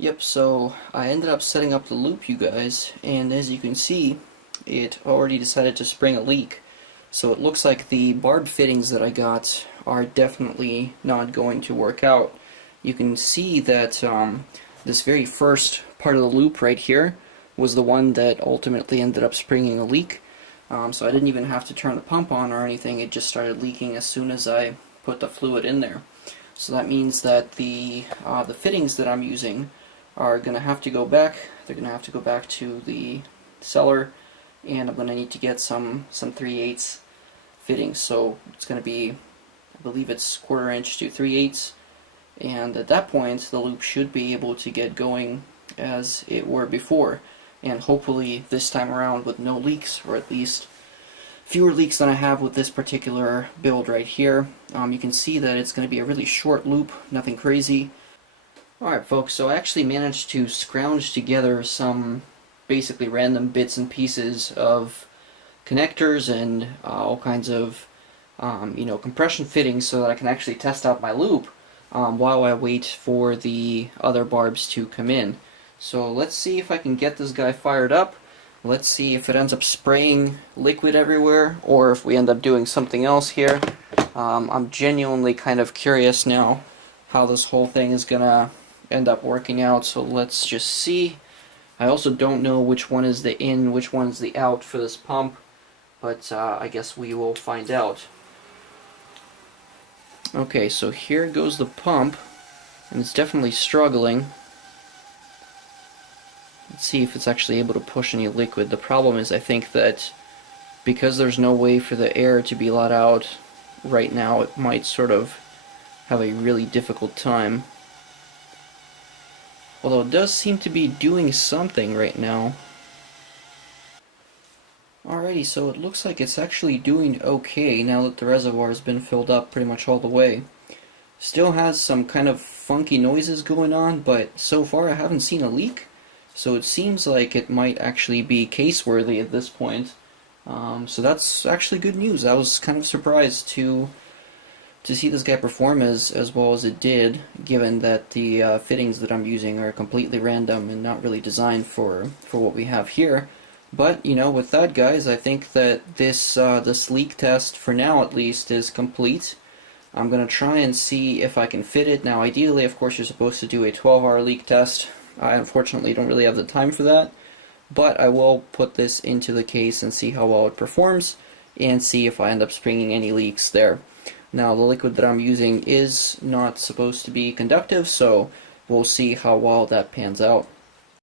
Yep, so I ended up setting up the loop, you guys, and as you can see, it already decided to spring a leak. So it looks like the barb fittings that I got are definitely not going to work out. You can see that this very first part of the loop right here was the one that ultimately ended up springing a leak. So I didn't even have to turn the pump on or anything, it just started leaking as soon as I put the fluid in there. So that means that the fittings that I'm using are going to have to go back. They're going to have to go back to the seller, and I'm going to need to get some 3/8 fittings. So it's going to be, I believe it's 1/4 inch to 3/8, and at that point the loop should be able to get going as it were before, and hopefully this time around with no leaks, or at least fewer leaks than I have with this particular build right here. You can see that it's going to be a really short loop, nothing crazy. Alright folks, so I actually managed to scrounge together some basically random bits and pieces of connectors and all kinds of compression fittings so that I can actually test out my loop while I wait for the other barbs to come in. So let's see if I can get this guy fired up. Let's see if it ends up spraying liquid everywhere or if we end up doing something else here. I'm genuinely kind of curious now how this whole thing is gonna end up working out, so let's just see. I also don't know which one is the in, which one's the out for this pump, but I guess we will find out. Okay, so here goes the pump, and it's definitely struggling. Let's see if it's actually able to push any liquid. The problem is, I think that because there's no way for the air to be let out right now, it might sort of have a really difficult time. Although it does seem to be doing something right now. Alrighty, so it looks like it's actually doing okay now that the reservoir has been filled up pretty much all the way. Still has some kind of funky noises going on, but so far I haven't seen a leak. So it seems like it might actually be case-worthy at this point. So that's actually good news. I was kind of surprised to see this guy perform as well as it did, given that the fittings that I'm using are completely random and not really designed for what we have here. But with that, guys, I think that this leak test, for now at least, is complete. I'm gonna try and see if I can fit it. Now, ideally, of course, you're supposed to do a 12-hour leak test. I unfortunately don't really have the time for that, but I will put this into the case and see how well it performs, and see if I end up springing any leaks there. Now, the liquid that I'm using is not supposed to be conductive, so we'll see how well that pans out.